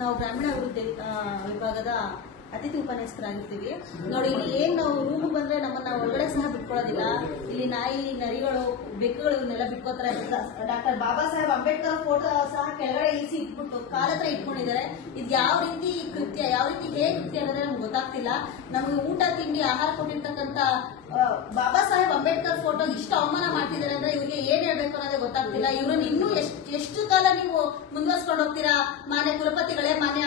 ನಾವು ಗ್ರಾಮೀಣ ಅಭಿವೃದ್ಧಿ ವಿಭಾಗದ ಅತಿಥಿ ಉಪನ್ಯಾಸಕರಾಗಿರ್ತೀವಿ. ನೋಡಿ, ಇಲ್ಲಿ ಏನ್ ನಾವು ರೂಮ್ ಬಂದ್ರೆ ನಮ್ಮನ್ನ ಒಳಗಡೆ ಸಹ ಬಿಟ್ಕೊಳ್ಳೋದಿಲ್ಲ. ಇಲ್ಲಿ ನಾಯಿ, ನರಿಗಳು, ಬೆಕ್ಕುಗಳು ಇವನ್ನೆಲ್ಲ ಬಿಟ್ಕೋತಾರೆ. ಡಾಕ್ಟರ್ ಬಾಬಾ ಸಾಹೇಬ್ ಅಂಬೇಡ್ಕರ್ ಫೋಟೋ ಸಹ ಕೆಳಗಡೆ ಇಳಿಸಿ ಇಟ್ಬಿಟ್ಟು ಕಾಲ ಹತ್ರ ಇಟ್ಕೊಂಡಿದ್ದಾರೆ. ಇದು ಯಾವ ರೀತಿ ಕೃತ್ಯ, ಯಾವ ರೀತಿ ಹೇಗೆ ಕೃತ್ಯ ಅನ್ನೋದ್ರೆ ನಮ್ಗೆ ಗೊತ್ತಾಗ್ತಿಲ್ಲ. ನಮಗೆ ಊಟ ತಿಂಡಿ ಆಹಾರ ಕೊಟ್ಟಿರ್ತಕ್ಕಂಥ ಬಾಬಾ ಸಾಹೇಬ್ ಅಂಬೇಡ್ಕರ್ ಫೋಟೋ ಇಷ್ಟು ಅವಮಾನ ಮಾಡ್ತಿದ್ದಾರೆ ಅಂದ್ರೆ ಇವ್ರಿಗೆ ಏನ್ ಹೇಳ್ಬೇಕು ಅನ್ನೋದೇ ಗೊತ್ತಾಗ್ತಿಲ್ಲ. ಇವ್ರನ್ನ ಇನ್ನೂ ಎಷ್ಟು ಕಾಲ ನೀವು ಮುಂದುವರ್ಸ್ಕೊಂಡು ಹೋಗ್ತೀರಾ? ಮಾನ್ಯ ಕುಲಪತಿಗಳೇ, ಮಾನ್ಯ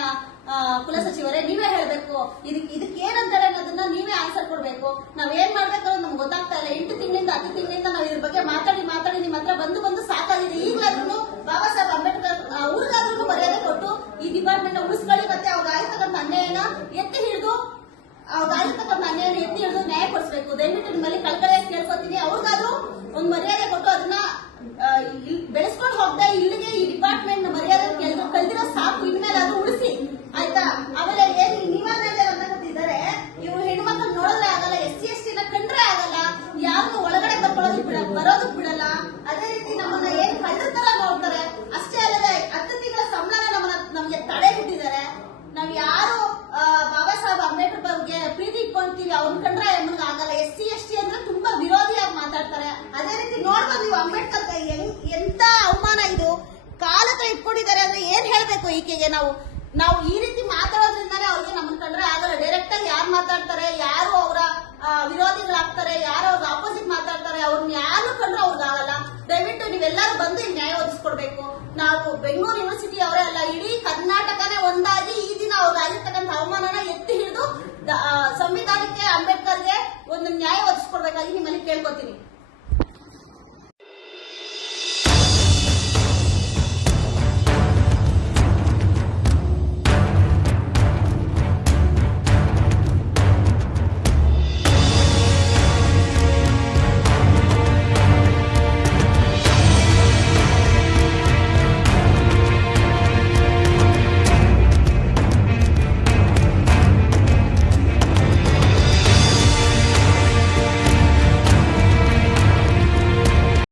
ಕುಲಸಚಿವರೇ, ನೀವೇ ಹೇಳ್ಬೇಕು ಇದಕ್ಕೆ ಏನಂತಾರೆ ಅನ್ನೋದನ್ನ ನೀವೇ ಆನ್ಸರ್ ಕೊಡ್ಬೇಕು. ನಾವೇನ್ ಮಾಡ್ಬೇಕು ಅನ್ನೋದು ನಮ್ಗೆ ಗೊತ್ತಾಗ್ತಾ ಇಲ್ಲ. 8 ತಿಂಗಳಿಂದ 10 ತಿಂಗಳಿಂದ ನಾವು ಇದ್ರ ಬಗ್ಗೆ ಮಾತಾಡಿ ನಿಮ್ಮ ಹತ್ರ ಬಂದು ಸಾಕಾಗಿದೆ. ಈಗಲಾದ್ರೂ ಬಾಬಾ ಸಾಹೇಬ್ ಅಂಬೇಡ್ಕರ್ ಅವ್ರಿಗಾದ್ರೂ ಮರ್ಯಾದೆ ಕೊಟ್ಟು ಈ ಡಿಪಾರ್ಟ್ಮೆಂಟ್ ಉಳಿಸ್ಕೊಳ್ಳಿ. ಮತ್ತೆ ಅವ್ರಿಗೆ ಆಗಿರ್ತಕ್ಕಂಥ ಅನ್ಯಾಯನ ಎತ್ತಿ ಹಿಡಿದು ನ್ಯಾಯ ಕೊಡಿಸ್ಬೇಕು. ದಯವಿಟ್ಟು ನಿಮ್ಮಲ್ಲಿ ಕಳ್ಕಳೆ ಕೇಳ್ಕೊತೀನಿ. ಅವ್ರಿಗಾದ್ರೂ ಒಂದು ಮರ್ಯಾದೆ ಕೊಟ್ಟು ಅದನ್ನ ಬೆಳೆಸ್ಕೊಂಡು ಹೋಗ್ತಾ ಇಲ್ಲಿಗೆ ಈ ಡಿಪಾರ್ಟ್ಮೆಂಟ್ ಮರ್ಯಾದೆ ಕಲ್ದಿರೋ ಸಾಕು. ಇನ್ಮೇಲಾದ್ರೂ ಉಳಿಸಿ, ಆಯ್ತಾ? ಆಮೇಲೆ ಏನ್ ನೀವಾದ್ರೆ ಅಂತಂದಿದ್ದಾರೆ, ಇವ್ರು ಹೆಣ್ಮಕ್ಳು ನೋಡಿದ್ರೆ ಆಗಲ್ಲ, SC/ST ನ ಕಂಡ್ರೆ ಆಗಲ್ಲ, ಯಾರು ಒಳಗಡೆ ಬರೋದಕ್ ಬಿಡಲ್ಲ. ಅದೇ ರೀತಿ ನಮ್ಮನ್ನ ಏನ್ ಕಳ್ಳರ ತರ ನೋಡ್ತಾರೆ. ಅಷ್ಟೇ ಅಲ್ಲದೆ 10 ತಿಂಗಳ ಸಂಬಳನ ನಮ್ಗೆ ತಡೆ ಬಿಟ್ಟಿದ್ದಾರೆ. ನಾವ್ ಯಾರು ಬಾಬಾ ಸಾಹೇಬ್ ಅಂಬೇಡ್ಕರ್ ಬಗ್ಗೆ ಪ್ರೀತಿ ಇಟ್ಕೊಂತೀವಿ, ಅವ್ರನ್ನ ಕಂಡ್ರೆ ನಮ್ಗೆ ಆಗಲ್ಲ. SC/ST ಅಂದ್ರೆ ತುಂಬಾ ವಿರೋಧಿಯಾಗಿ ಮಾತಾಡ್ತಾರೆ. ಅದೇ ರೀತಿ ನೋಡ್ಬೋದು ನೀವು ಅಂಬೇಡ್ಕರ್ ಎಂತ ಅವಮಾನ ಇದು. ಕಾಲ ಹತ್ರ ಇಟ್ಕೊಂಡಿದ್ದಾರೆ ಅಂದ್ರೆ ಏನ್ ಹೇಳ್ಬೇಕು ಈಕೆಗೆ? ನಾವು ಈ ರೀತಿ ಮಾತಾಡೋದ್ರಿಂದಾನೇ ಅವ್ರಿಗೆ ನಮ್ಮನ್ನ ಕಂಡ್ರೆ ಆಗಲ್ಲ. ಡೈರೆಕ್ಟ್ ಆಗಿ ಯಾರು ಮಾತಾಡ್ತಾರೆ, ಯಾರು ಅವರ ವಿರೋಧಿಗಳಾಗ್ತಾರೆ, ಯಾರು ಅವ್ರಿಗೆ ಆಪೋಸಿಟ್ ಮಾತಾಡ್ತಾರೆ, ಅವ್ರನ್ನ ಯಾರು ಕಂಡ್ರೆ ಅವ್ರಿಗಾಗಲ್ಲ. ದಯವಿಟ್ಟು ನೀವೆಲ್ಲರೂ ಬಂದು ಈ ನ್ಯಾಯ ಒದಗಿಸ್ಕೊಡ್ಬೇಕು. ನಾವು ಬೆಂಗಳೂರು ಯೂನಿವರ್ಸಿಟಿ ಅವರೇ ಅಲ್ಲ, ಇಡೀ ಕರ್ನಾಟಕನೇ ಒಂದಾಗಿ ಈ ದಿನ ಅವ್ರಾಗಿರ್ತಕ್ಕಂಥ ಅವಮಾನನ ಎತ್ತಿ ಹಿಡಿದು ಸಂವಿಧಾನಕ್ಕೆ, ಅಂಬೇಡ್ಕರ್ಗೆ ಒಂದು ನ್ಯಾಯ ಒದಗಿಸ್ಕೊಡ್ಬೇಕಾಗಿ ನಿಮ್ಮಲ್ಲಿ ಕೇಳ್ಕೊತೀನಿ.